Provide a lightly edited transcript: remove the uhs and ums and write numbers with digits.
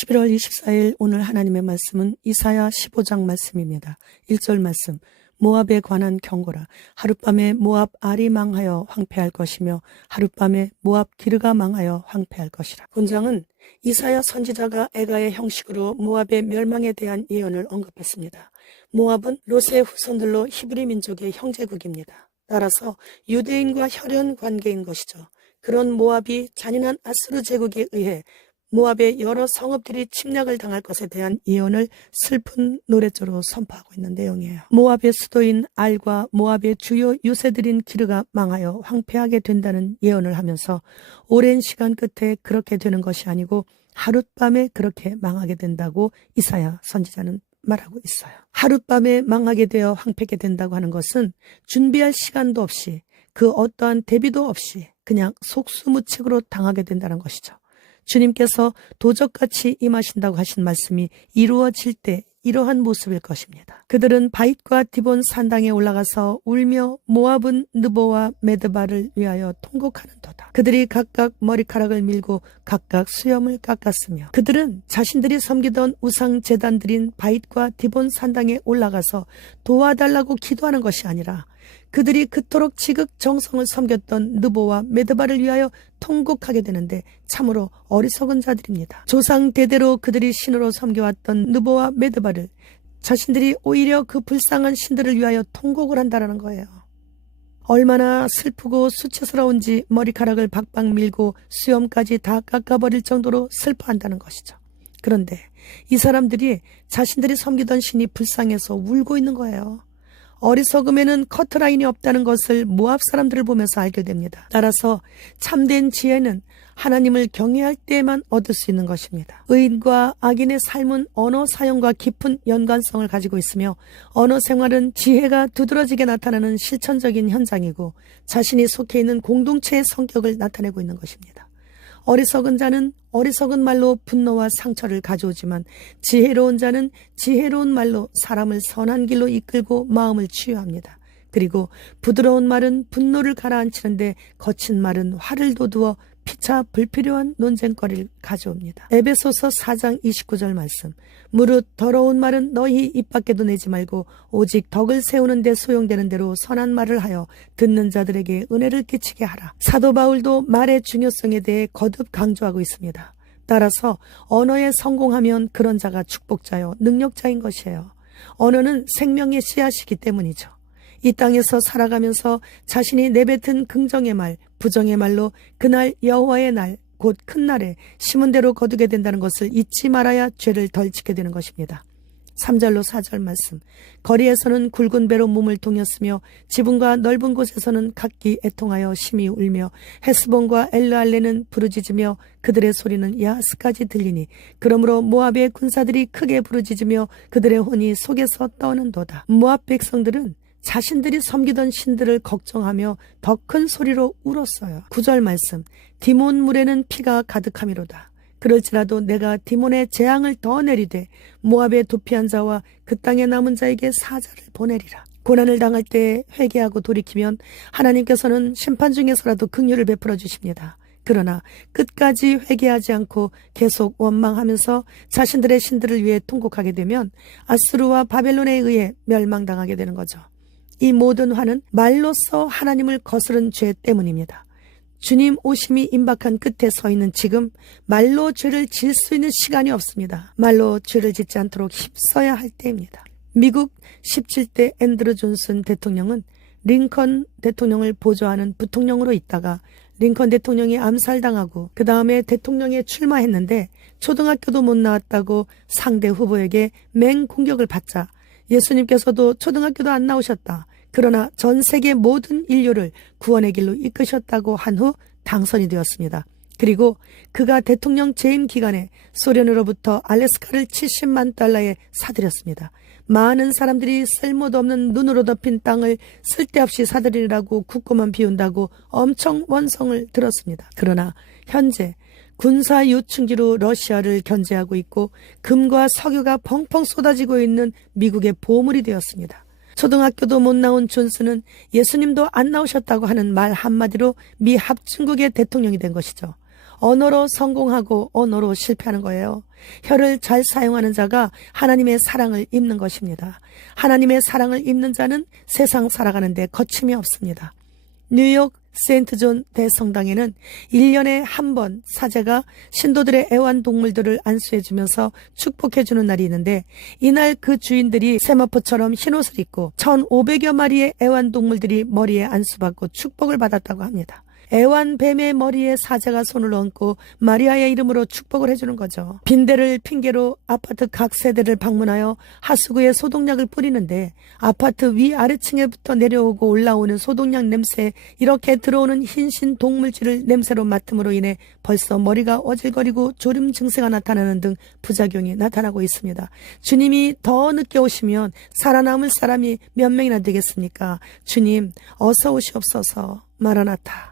11월 24일 오늘 하나님의 말씀은 이사야 15장 말씀입니다. 1절 말씀. 모압에 관한 경고라. 하룻밤에 모압 알이 망하여 황폐할 것이며 하룻밤에 모압 기르가 망하여 황폐할 것이라. 본장은 이사야 선지자가 애가의 형식으로 모압의 멸망에 대한 예언을 언급했습니다. 모압은 롯의 후손들로 히브리 민족의 형제국입니다. 따라서 유대인과 혈연 관계인 것이죠. 그런 모압이 잔인한 아수르 제국에 의해 모압의 여러 성읍들이 침략을 당할 것에 대한 예언을 슬픈 노랫조로 선포하고 있는 내용이에요. 모압의 수도인 알과 모압의 주요 유세들인 기르가 망하여 황폐하게 된다는 예언을 하면서 오랜 시간 끝에 그렇게 되는 것이 아니고 하룻밤에 그렇게 망하게 된다고 이사야 선지자는 말하고 있어요. 하룻밤에 망하게 되어 황폐하게 된다고 하는 것은 준비할 시간도 없이 그 어떠한 대비도 없이 그냥 속수무책으로 당하게 된다는 것이죠. 주님께서 도적같이 임하신다고 하신 말씀이 이루어질 때 이러한 모습일 것입니다. 그들은 바잇과 디본 산당에 올라가서 울며 모압은 느보와 메드바를 위하여 통곡하는도다. 그들이 각각 머리카락을 밀고 각각 수염을 깎았으며 그들은 자신들이 섬기던 우상 제단들인 바잇과 디본 산당에 올라가서 도와달라고 기도하는 것이 아니라 그들이 그토록 지극정성을 섬겼던 느보와 메드바를 위하여 통곡하게 되는데 참으로 어리석은 자들입니다. 조상 대대로 그들이 신으로 섬겨왔던 느보와 메드바를 자신들이 오히려 그 불쌍한 신들을 위하여 통곡을 한다는 거예요. 얼마나 슬프고 수치스러운지 머리카락을 박박 밀고 수염까지 다 깎아버릴 정도로 슬퍼한다는 것이죠. 그런데 이 사람들이 자신들이 섬기던 신이 불쌍해서 울고 있는 거예요. 어리석음에는 커트라인이 없다는 것을 모압 사람들을 보면서 알게 됩니다. 따라서 참된 지혜는 하나님을 경외할 때에만 얻을 수 있는 것입니다. 의인과 악인의 삶은 언어 사용과 깊은 연관성을 가지고 있으며 언어 생활은 지혜가 두드러지게 나타나는 실천적인 현장이고 자신이 속해 있는 공동체의 성격을 나타내고 있는 것입니다. 어리석은 자는 어리석은 말로 분노와 상처를 가져오지만 지혜로운 자는 지혜로운 말로 사람을 선한 길로 이끌고 마음을 치유합니다. 그리고 부드러운 말은 분노를 가라앉히는데 거친 말은 화를 돋우어 피차 불필요한 논쟁거리를 가져옵니다. 에베소서 4장 29절 말씀. 무릇 더러운 말은 너희 입 밖에도 내지 말고 오직 덕을 세우는 데 소용되는 대로 선한 말을 하여 듣는 자들에게 은혜를 끼치게 하라. 사도 바울도 말의 중요성에 대해 거듭 강조하고 있습니다. 따라서 언어에 성공하면 그런 자가 축복자요 능력자인 것이에요. 언어는 생명의 씨앗이기 때문이죠. 이 땅에서 살아가면서 자신이 내뱉은 긍정의 말, 부정의 말로 그날 여호와의 날, 곧 큰 날에 심은 대로 거두게 된다는 것을 잊지 말아야 죄를 덜 짓게 되는 것입니다. 3절로 4절 말씀. 거리에서는 굵은 배로 몸을 동였으며 지붕과 넓은 곳에서는 각기 애통하여 심히 울며 헤스본과 엘르알레는 부르짖으며 그들의 소리는 야하스까지 들리니 그러므로 모압의 군사들이 크게 부르짖으며 그들의 혼이 속에서 떠오는도다. 모압 백성들은 자신들이 섬기던 신들을 걱정하며 더 큰 소리로 울었어요. 9절 말씀. 디몬 물에는 피가 가득함이로다. 그럴지라도 내가 디몬의 재앙을 더 내리되 모압의 도피한 자와 그 땅에 남은 자에게 사자를 보내리라. 고난을 당할 때 회개하고 돌이키면 하나님께서는 심판 중에서라도 긍휼을 베풀어 주십니다. 그러나 끝까지 회개하지 않고 계속 원망하면서 자신들의 신들을 위해 통곡하게 되면 아수르와 바벨론에 의해 멸망당하게 되는 거죠. 이 모든 화는 말로써 하나님을 거스른 죄 때문입니다. 주님 오심이 임박한 끝에 서 있는 지금 말로 죄를 지을 수 있는 시간이 없습니다. 말로 죄를 짓지 않도록 힘써야 할 때입니다. 미국 17대 앤드루 존슨 대통령은 링컨 대통령을 보조하는 부통령으로 있다가 링컨 대통령이 암살당하고 그 다음에 대통령에 출마했는데 초등학교도 못 나왔다고 상대 후보에게 맹공격을 받자 예수님께서도 초등학교도 안 나오셨다. 그러나 전 세계 모든 인류를 구원의 길로 이끄셨다고 한 후 당선이 되었습니다. 그리고 그가 대통령 재임 기간에 소련으로부터 알래스카를 70만 달러에 사들였습니다. 많은 사람들이 쓸모도 없는 눈으로 덮인 땅을 쓸데없이 사들이라고 국고만 비운다고 엄청 원성을 들었습니다. 그러나 현재 군사 요충지로 러시아를 견제하고 있고 금과 석유가 펑펑 쏟아지고 있는 미국의 보물이 되었습니다. 초등학교도 못 나온 존슨은 예수님도 안 나오셨다고 하는 말 한마디로 미 합중국의 대통령이 된 것이죠. 언어로 성공하고 언어로 실패하는 거예요. 혀를 잘 사용하는 자가 하나님의 사랑을 입는 것입니다. 하나님의 사랑을 입는 자는 세상 살아가는데 거침이 없습니다. 뉴욕 세인트존 대성당에는 1년에 한 번 사제가 신도들의 애완동물들을 안수해주면서 축복해주는 날이 있는데, 이날 그 주인들이 세마포처럼 흰옷을 입고 1,500여 마리의 애완동물들이 머리에 안수받고 축복을 받았다고 합니다. 애완뱀의 머리에 사제가 손을 얹고 마리아의 이름으로 축복을 해주는 거죠. 빈대를 핑계로 아파트 각 세대를 방문하여 하수구에 소독약을 뿌리는데, 아파트 위아래층에부터 내려오고 올라오는 소독약 냄새에 이렇게 들어오는 흰신 동물질을 냄새로 맡음으로 인해 벌써 머리가 어질거리고 졸음 증세가 나타나는 등 부작용이 나타나고 있습니다. 주님이 더 늦게 오시면 살아남을 사람이 몇 명이나 되겠습니까? 주님, 어서 오시옵소서. 마라나타.